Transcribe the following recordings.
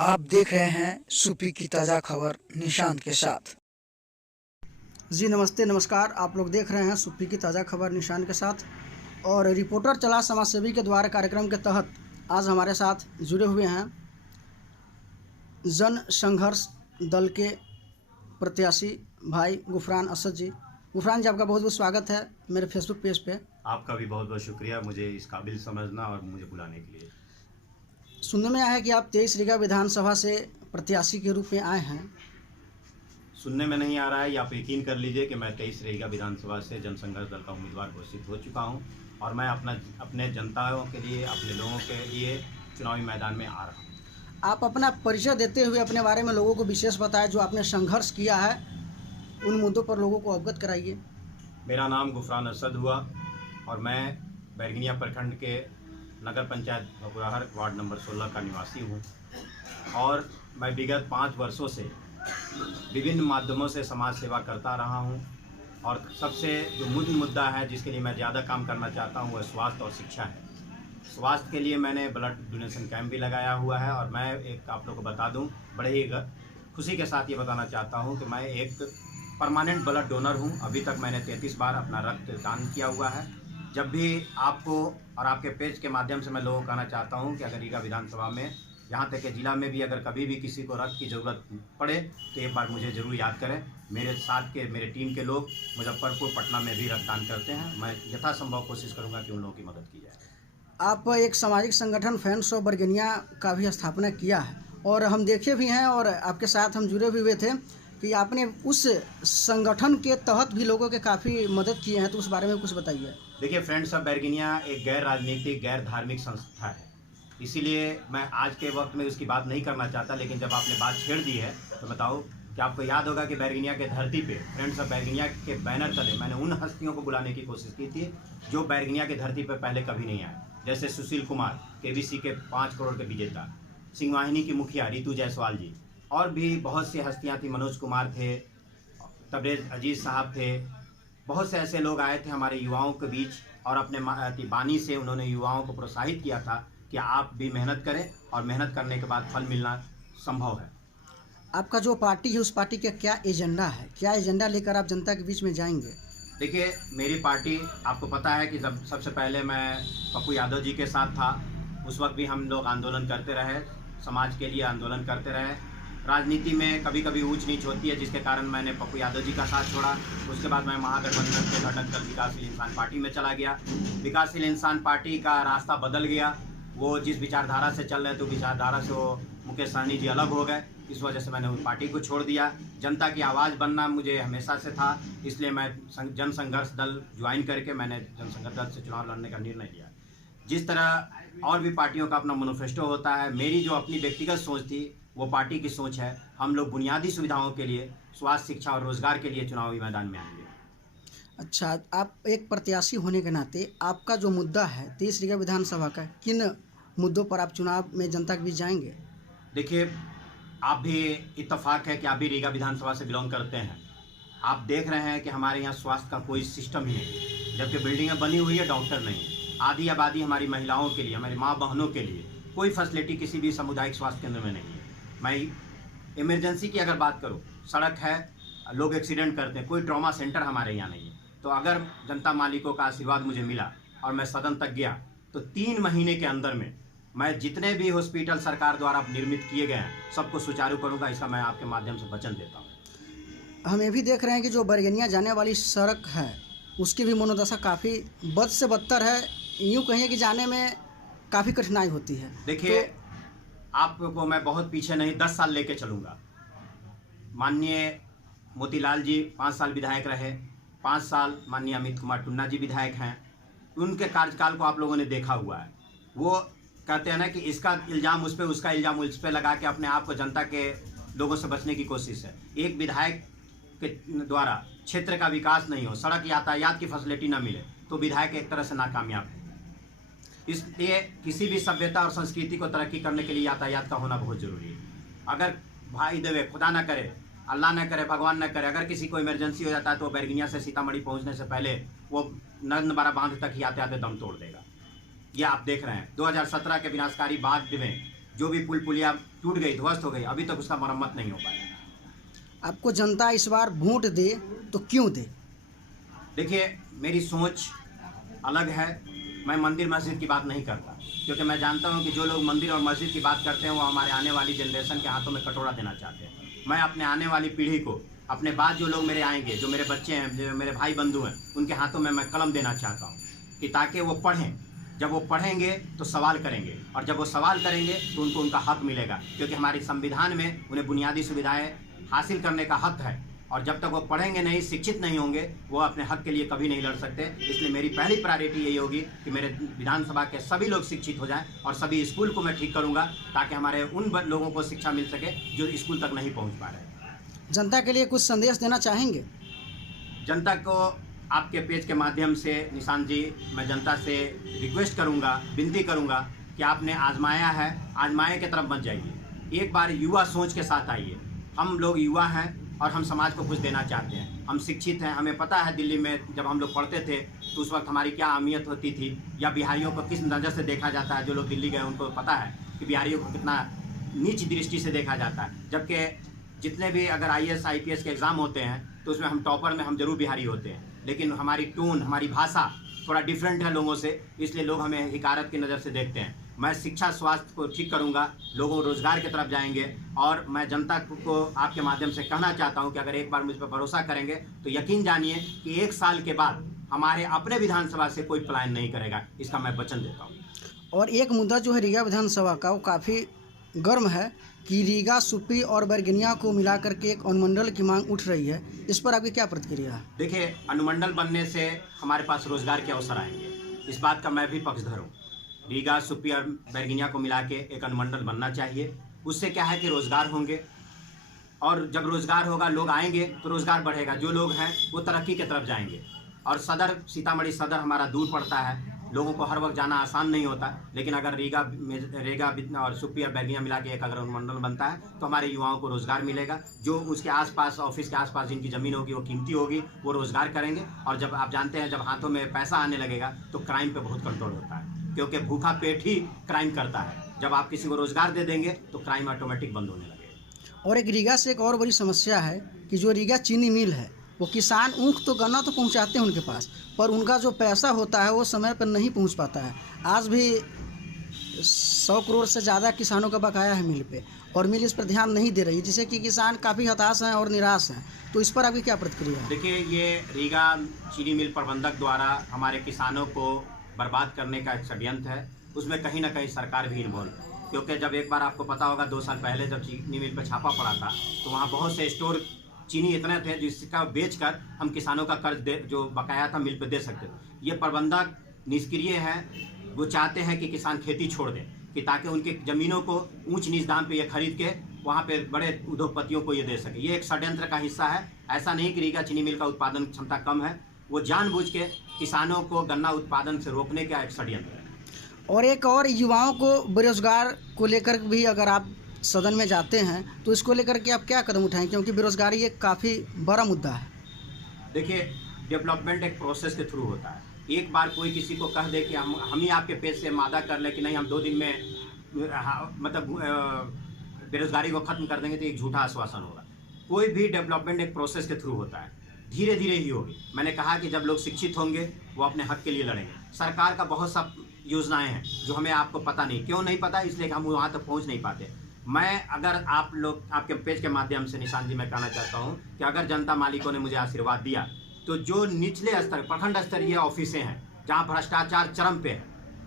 आप देख रहे हैं सूपी की ताज़ा खबर निशांत के साथ। जी नमस्ते नमस्कार। आप लोग देख रहे हैं सूपी की ताज़ा खबर निशान के साथ और रिपोर्टर चला समाजसेवी के द्वारा कार्यक्रम के तहत आज हमारे साथ जुड़े हुए हैं जन संघर्ष दल के प्रत्याशी भाई गुफरान असद जी। गुफरान जी, आपका बहुत बहुत स्वागत है मेरे फेसबुक पेज पे। आपका भी बहुत बहुत शुक्रिया मुझे इस काबिल समझना और मुझे बुलाने के लिए। सुनने में आया है कि आप 23 रीगा विधानसभा से प्रत्याशी के रूप में आए हैं। सुनने में नहीं आ रहा है, आप यकीन कर लीजिए कि मैं 23 रीगा विधानसभा से जनसंघर्ष दल का उम्मीदवार घोषित हो चुका हूं और मैं अपने जनताओं के लिए, अपने लोगों के लिए चुनावी मैदान में आ रहा हूं। आप अपना परिचय देते हुए अपने बारे में लोगों को विशेष बताएं, जो आपने संघर्ष किया है उन मुद्दों पर लोगों को अवगत कराइए। मेरा नाम गुफरान असद हुआ और मैं बैरगनिया प्रखंड के नगर पंचायत भपुराहर वार्ड नंबर 16 का निवासी हूँ और मैं विगत 5 वर्षों से विभिन्न माध्यमों से समाज सेवा करता रहा हूँ और सबसे जो मूल मुद्दा है जिसके लिए मैं ज़्यादा काम करना चाहता हूँ वह स्वास्थ्य और शिक्षा है। स्वास्थ्य के लिए मैंने ब्लड डोनेशन कैंप भी लगाया हुआ है और मैं एक आप लोग को बता दूँ, बड़े ही खुशी के साथ ये बताना चाहता हूँ कि मैं एक परमानेंट ब्लड डोनर हूँ। अभी तक मैंने 33 बार अपना रक्त दान किया हुआ है। जब भी आपको और आपके पेज के माध्यम से मैं लोगों को कहना चाहता हूं कि अगर रीगा विधानसभा में, यहाँ तक कि जिला में भी अगर कभी भी किसी को रक्त की ज़रूरत पड़े तो एक बार मुझे ज़रूर याद करें। मेरे साथ के मेरे टीम के लोग मुजफ्फरपुर, पटना में भी रक्तदान करते हैं। मैं यथासंभव कोशिश करूँगा कि उन लोगों की मदद की जाए। आप एक सामाजिक संगठन फ्रेंड्स ऑफ बरगनिया का भी स्थापना किया है और हम देखे भी हैं और आपके साथ हम जुड़े भी हुए थे कि आपने उस संगठन के तहत भी लोगों के काफ़ी मदद किए हैं, तो उस बारे में कुछ बताइए। देखिए, फ्रेंड्स ऑफ बैरगनिया एक गैर राजनीतिक, गैर धार्मिक संस्था है, इसीलिए मैं आज के वक्त में उसकी बात नहीं करना चाहता। लेकिन जब आपने बात छेड़ दी है तो बताओ कि आपको याद होगा कि बैरगनिया के धरती पे फ्रेंड्स ऑफ बैरगनिया के बैनर तले मैंने उन हस्तियों को बुलाने की कोशिश की थी जो बैरगनिया के धरती पर पहले कभी नहीं आए, जैसे सुशील कुमार, केबीसी के 5 करोड़ के विजेता, सिंहवाहिनी की मुखिया रितु जायसवाल जी, और भी बहुत सी हस्तियाँ थी। मनोज कुमार थे, तबरेज अजीज साहब थे। बहुत से ऐसे लोग आए थे हमारे युवाओं के बीच और अपने बानी से उन्होंने युवाओं को प्रोत्साहित किया था कि आप भी मेहनत करें और मेहनत करने के बाद फल मिलना संभव है। आपका जो पार्टी है उस पार्टी का क्या एजेंडा है, क्या एजेंडा लेकर आप जनता के बीच में जाएंगे? देखिए, मेरी पार्टी, आपको पता है कि जब सबसे पहले मैं पप्पू यादव जी के साथ था, उस वक्त भी हम लोग आंदोलन करते रहे, समाज के लिए आंदोलन करते रहे। राजनीति में कभी कभी ऊंच नीच होती है, जिसके कारण मैंने पप्पू यादव जी का साथ छोड़ा। उसके बाद मैं महागठबंधन के घटक दल विकासशील इंसान पार्टी में चला गया। विकासशील इंसान पार्टी का रास्ता बदल गया। वो जिस विचारधारा से चल रहे थे, विचारधारा से वो मुकेश सहनी जी अलग हो गए। इस वजह से मैंने उस पार्टी को छोड़ दिया। जनता की आवाज़ बनना मुझे हमेशा से था, इसलिए मैं जन संघर्ष दल ज्वाइन करके मैंने जन संघर्ष दल से चुनाव लड़ने का निर्णय लिया। जिस तरह और भी पार्टियों का अपना मैनिफेस्टो होता है, मेरी जो अपनी व्यक्तिगत सोच थी वो पार्टी की सोच है। हम लोग बुनियादी सुविधाओं के लिए, स्वास्थ्य, शिक्षा और रोजगार के लिए चुनावी मैदान में आएंगे। अच्छा, आप एक प्रत्याशी होने के नाते आपका जो मुद्दा है 23 रीगा विधानसभा का, किन मुद्दों पर आप चुनाव में जनता के बीच जाएंगे? देखिए, आप भी इत्तेफाक है कि आप भी रीगा विधानसभा से बिलोंग करते हैं। आप देख रहे हैं कि हमारे यहाँ स्वास्थ्य का कोई सिस्टम ही नहीं, जबकि बिल्डिंगें बनी हुई है, डॉक्टर नहीं है। आधी आबादी हमारी महिलाओं के लिए, हमारी माँ बहनों के लिए कोई फैसिलिटी किसी भी सामुदायिक स्वास्थ्य केंद्र में नहीं है। मैं इमरजेंसी की अगर बात करूं, सड़क है, लोग एक्सीडेंट करते हैं, कोई ट्रॉमा सेंटर हमारे यहाँ नहीं है। तो अगर जनता मालिकों का आशीर्वाद मुझे मिला और मैं सदन तक गया तो 3 महीने के अंदर में मैं जितने भी हॉस्पिटल सरकार द्वारा निर्मित किए गए हैं सबको सुचारू करूँगा। इसका मैं आपके माध्यम से वचन देता हूँ। हम ये भी देख रहे हैं कि जो बरगनिया जाने वाली सड़क है उसकी भी मनोदशा काफ़ी बद से बदतर है, यूँ कहिए कि जाने में काफ़ी कठिनाई होती है। देखिए, आपको मैं बहुत पीछे नहीं, 10 साल लेके चलूँगा। माननीय मोतीलाल जी 5 साल विधायक रहे, 5 साल माननीय अमित कुमार टुन्ना जी विधायक हैं। उनके कार्यकाल को आप लोगों ने देखा हुआ है। वो कहते हैं ना कि इसका इल्ज़ाम उस पर, उसका इल्ज़ाम उस पर लगा के अपने आप को जनता के लोगों से बचने की कोशिश है। एक विधायक के द्वारा क्षेत्र का विकास नहीं हो, सड़क यातायात की फैसिलिटी ना मिले तो विधायक एक तरह से नाकामयाब है। इसलिए किसी भी सभ्यता और संस्कृति को तरक्की करने के लिए यातायात का होना बहुत ज़रूरी है। अगर भाई देवे, खुदा ना करे, अल्लाह ना करे, भगवान ना करे, अगर किसी को इमरजेंसी हो जाता है तो बैरगनिया से सीतामढ़ी पहुंचने से पहले वो नंदबारा बांध तक यातायात में दम तोड़ देगा। ये आप देख रहे हैं। 2017 के विनाशकारी बाढ़ में जो भी पुल पुलिया टूट गई, ध्वस्त हो गई, अभी तक उसका मरम्मत नहीं हो पाया। आपको जनता इस बार वोट दे तो क्यों दे? देखिए, मेरी सोच अलग है। मैं मंदिर मस्जिद की बात नहीं करता, क्योंकि मैं जानता हूं कि जो लोग मंदिर और मस्जिद की बात करते हैं वो हमारे आने वाली जनरेशन के हाथों में कटोरा देना चाहते हैं। मैं अपने आने वाली पीढ़ी को, अपने बाद जो लोग मेरे आएंगे, जो मेरे बच्चे हैं, जो मेरे भाई बंधु हैं, उनके हाथों में मैं कलम देना चाहता हूँ कि ताकि वो पढ़ें। जब वो पढ़ेंगे तो सवाल करेंगे, और जब वो सवाल करेंगे तो उनको उनका हक मिलेगा, क्योंकि हमारे संविधान में उन्हें बुनियादी सुविधाएं हासिल करने का हक है। और जब तक वो पढ़ेंगे नहीं, शिक्षित नहीं होंगे, वो अपने हक के लिए कभी नहीं लड़ सकते। इसलिए मेरी पहली प्रायोरिटी यही होगी कि मेरे विधानसभा के सभी लोग शिक्षित हो जाएं, और सभी स्कूल को मैं ठीक करूंगा ताकि हमारे उन लोगों को शिक्षा मिल सके जो स्कूल तक नहीं पहुंच पा रहे। जनता के लिए कुछ संदेश देना चाहेंगे? जनता को आपके पेज के माध्यम से निशांत जी, मैं जनता से रिक्वेस्ट करूंगा, विनती करूंगा कि आपने आजमाया है, आजमाए की तरफ मत जाइए। एक बार युवा सोच के साथ आइए। हम लोग युवा हैं और हम समाज को कुछ देना चाहते हैं। हम शिक्षित हैं, हमें पता है दिल्ली में जब हम लोग पढ़ते थे तो उस वक्त हमारी क्या अहमियत होती थी, या बिहारियों को किस नज़र से देखा जाता है। जो लोग दिल्ली गए उनको पता है कि बिहारियों को कितना नीच दृष्टि से देखा जाता है। जबकि जितने भी अगर IAS IPS के एग्ज़ाम होते हैं तो उसमें हम टॉपर में हम जरूर बिहारी होते हैं, लेकिन हमारी टोन, हमारी भाषा थोड़ा डिफरेंट है लोगों से, इसलिए लोग हमें हिकारत की नज़र से देखते हैं। मैं शिक्षा स्वास्थ्य को ठीक करूंगा, लोगों रोजगार की तरफ जाएंगे, और मैं जनता को आपके माध्यम से कहना चाहता हूं कि अगर एक बार मुझ पर भरोसा करेंगे तो यकीन जानिए कि 1 साल के बाद हमारे अपने विधानसभा से कोई पलायन नहीं करेगा, इसका मैं वचन देता हूं। और एक मुद्दा जो है रीगा विधानसभा का, वो काफ़ी गर्म है कि रीगा, सुप्पी और बैरगनिया को मिलाकर के एक अनुमंडल की मांग उठ रही है। इस पर आपकी क्या प्रतिक्रिया है? देखिए, अनुमंडल बनने से हमारे पास रोजगार के अवसर आएंगे, इस बात का मैं भी पक्षधर हूँ। रीगा, सुप्पी और बैरगनिया को मिला के एक अनुमंडल बनना चाहिए। उससे क्या है कि रोजगार होंगे, और जब रोजगार होगा, लोग आएंगे तो रोजगार बढ़ेगा, जो लोग हैं वो तरक्की की तरफ जाएंगे। और सदर, सीतामढ़ी सदर हमारा दूर पड़ता है, लोगों को हर वक्त जाना आसान नहीं होता, लेकिन अगर रेगा और सुप्पी और बैरगनिया मिला के एक अगर अनुमंडल बनता है तो हमारे युवाओं को रोजगार मिलेगा। जो उसके आसपास, ऑफिस के आसपास जिनकी ज़मीन होगी वो कीमती होगी, वो रोजगार करेंगे। और जब आप जानते हैं, जब हाथों में पैसा आने लगेगा तो क्राइम पे बहुत कंट्रोल होता है, क्योंकि भूखा पेट ही क्राइम करता है। जब आप किसी को रोजगार दे देंगे तो क्राइम ऑटोमेटिक बंद होने लगेगा। और एक रीगा से एक और बड़ी समस्या है कि जो रीगा चीनी मिल है, वो किसान ऊख तो गन्ना तो पहुंचाते हैं उनके पास, पर उनका जो पैसा होता है वो समय पर नहीं पहुंच पाता है। आज भी 100 करोड़ से ज़्यादा किसानों का बकाया है मिल पे, और मिल इस पर ध्यान नहीं दे रही, जिससे कि किसान काफ़ी हताश हैं और निराश हैं। तो इस पर आपकी क्या प्रतिक्रिया है? देखिए, ये रीगा चीनी मिल प्रबंधक द्वारा हमारे किसानों को बर्बाद करने का एक षड्यंत्र है। उसमें कहीं ना कहीं सरकार भी इन्वॉल्व है, क्योंकि जब एक बार आपको पता होगा 2 साल पहले जब चीनी मिल पर छापा पड़ा था तो वहाँ बहुत से स्टोर चीनी इतने थे जिसका बेचकर हम किसानों का कर्ज जो बकाया था मिल पे दे सकते थे। ये प्रबंधक निष्क्रिय हैं, वो चाहते हैं कि किसान खेती छोड़ दें, कि ताकि उनकी ज़मीनों को ऊंच नीच दाम पे ये खरीद के वहाँ पे बड़े उद्योगपतियों को ये दे सके। ये एक षड्यंत्र का हिस्सा है। ऐसा नहीं कि रीगा चीनी मिल का उत्पादन क्षमता कम है, वो जानबूझ के किसानों को गन्ना उत्पादन से रोकने का एक षड्यंत्र है। और एक और, युवाओं को बेरोजगार को लेकर भी अगर आप सदन में जाते हैं तो इसको लेकर के आप क्या कदम उठाएं, क्योंकि बेरोजगारी एक काफ़ी बड़ा मुद्दा है। देखिए, डेवलपमेंट एक प्रोसेस के थ्रू होता है। एक बार कोई किसी को कह दे कि हम ही आपके पेज से वादा कर ले कि नहीं हम 2 दिन में मतलब बेरोजगारी को ख़त्म कर देंगे, तो एक झूठा आश्वासन होगा। कोई भी डेवलपमेंट एक प्रोसेस के थ्रू होता है, धीरे धीरे ही होगी। मैंने कहा कि जब लोग शिक्षित होंगे वो अपने हक के लिए लड़ेंगे। सरकार का बहुत सा योजनाएं हैं जो हमें आपको पता नहीं, क्यों नहीं पता, इसलिए कि हम वहाँ तक पहुँच नहीं पाते। मैं अगर आप लोग आपके पेज के माध्यम से निशांत जी मैं कहना चाहता हूँ कि अगर जनता मालिकों ने मुझे आशीर्वाद दिया तो जो निचले स्तर, प्रखंड स्तरीय ऑफिसें हैं जहाँ भ्रष्टाचार चरम पे है,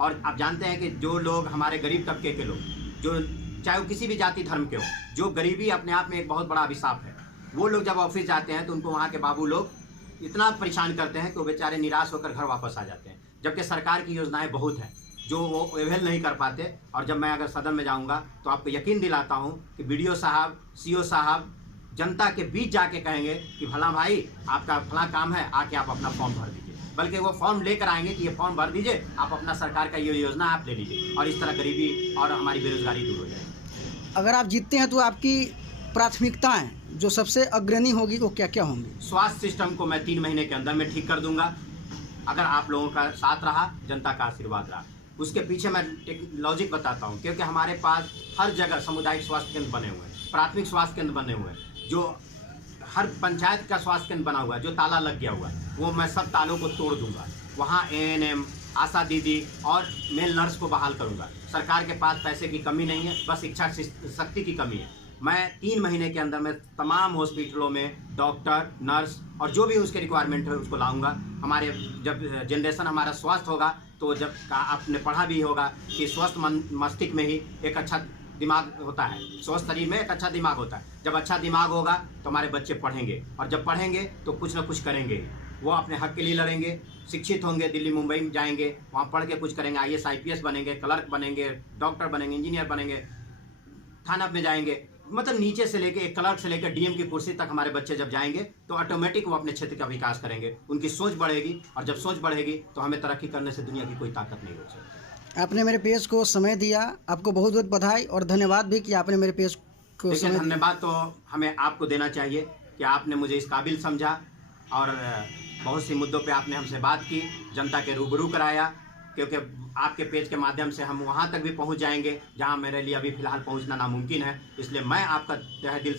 और आप जानते हैं कि जो लोग हमारे गरीब तबके के लोग, जो चाहे वो किसी भी जाति धर्म के हो, जो गरीबी अपने आप में एक बहुत बड़ा अभिशाप है, वो लोग जब ऑफिस जाते हैं तो उनको वहाँ के बाबू लोग इतना परेशान करते हैं कि वो बेचारे निराश होकर घर वापस आ जाते हैं। जबकि सरकार की योजनाएं बहुत हैं जो वो अवेल नहीं कर पाते। और जब मैं अगर सदन में जाऊंगा तो आपको यकीन दिलाता हूं कि BDO साहब, CO साहब जनता के बीच जाके कहेंगे कि भला भाई आपका फला काम है, आके आप अपना फॉर्म भर दीजिए। बल्कि वो फॉर्म लेकर आएंगे कि ये फॉर्म भर दीजिए, आप अपना सरकार का ये योजना आप ले लीजिए, और इस तरह गरीबी और हमारी बेरोजगारी दूर हो जाएगी। अगर आप जीतते हैं तो आपकी प्राथमिकताएं जो सबसे अग्रणी होगी वो क्या क्या होंगी? स्वास्थ्य सिस्टम को मैं 3 महीने के अंदर में ठीक कर दूंगा, अगर आप लोगों का साथ रहा, जनता का आशीर्वाद रहा। उसके पीछे मैं एक लॉजिक बताता हूँ। क्योंकि हमारे पास हर जगह सामुदायिक स्वास्थ्य केंद्र बने हुए हैं, प्राथमिक स्वास्थ्य केंद्र बने हुए हैं, जो हर पंचायत का स्वास्थ्य केंद्र बना हुआ है, जो ताला लग गया हुआ है, वो मैं सब तालों को तोड़ दूंगा। वहाँ ANM, आशा दीदी और मेल नर्स को बहाल करूंगा। सरकार के पास पैसे की कमी नहीं है, बस इच्छा शक्ति की कमी है। मैं 3 महीने के अंदर में तमाम हॉस्पिटलों में डॉक्टर, नर्स और जो भी उसके रिक्वायरमेंट है उसको लाऊंगा। हमारे जब जनरेशन हमारा स्वस्थ होगा तो जब आपने पढ़ा भी होगा कि स्वस्थ मस्तिष्क में ही एक अच्छा दिमाग होता है, स्वस्थ शरीर में एक अच्छा दिमाग होता है। जब अच्छा दिमाग होगा तो हमारे बच्चे पढ़ेंगे, और जब पढ़ेंगे तो कुछ ना कुछ करेंगे। वो अपने हक के लिए लड़ेंगे, शिक्षित होंगे, दिल्ली मुंबई में जाएंगे, वहाँ पढ़ के कुछ करेंगे, IAS IPS बनेंगे, क्लर्क बनेंगे, डॉक्टर बनेंगे, इंजीनियर बनेंगे, थाना में जाएंगे। मतलब नीचे से लेके एक क्लर्क से लेकर DM की कुर्सी तक हमारे बच्चे जब जाएंगे तो ऑटोमेटिक वो अपने क्षेत्र का विकास करेंगे, उनकी सोच बढ़ेगी, और जब सोच बढ़ेगी तो हमें तरक्की करने से दुनिया की कोई ताकत नहीं हो सकती। आपने मेरे पेज को समय दिया, आपको बहुत बहुत बधाई और धन्यवाद भी कि आपने मेरे पेज को देखिए, समय धन्यवाद तो हमें आपको देना चाहिए कि आपने मुझे इस काबिल समझा और बहुत सी मुद्दों पे आपने हमसे बात की, जनता के रूबरू कराया। क्योंकि आपके पेज के माध्यम से हम वहाँ तक भी पहुँच जाएंगे जहाँ मेरे लिए अभी फ़िलहाल पहुँचना नामुमकिन है। इसलिए मैं आपका तहे दिल